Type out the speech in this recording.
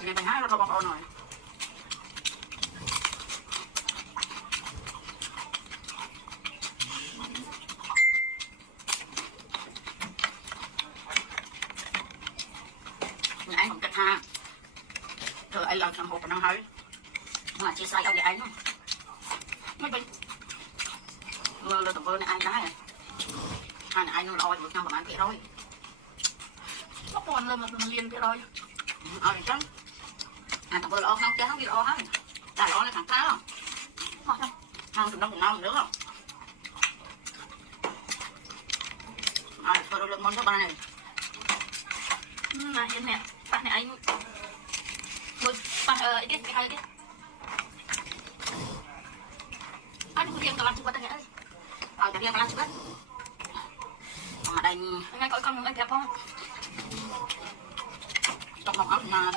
Ngày bánh hai nó bọc rồi. Người anh không cách ha. Rồi anh làm thằng hộp năng hơi. Mà chia sẻ cho người anh không. Mấy bình. Mưa lên tầm vơ này anh đá này. Hai này anh nó lòi vượt năm mà ăn kệ rồi. Nó còn lên mà liền kệ rồi. Này trắng. Tầm vơ lò không chứ không đi lò hết. Đã lò này thằng cá không. Không tụi nó cùng ngon nữa không. Thôi lên món cho ba này. Mà hiện nè, bạn này anh bạn cái hai cái anh cũng riêng cả làm chụp tao nhỉ chả riêng cả làm chụp mà đây ngay coi con anh đẹp không trong phòng ốc mà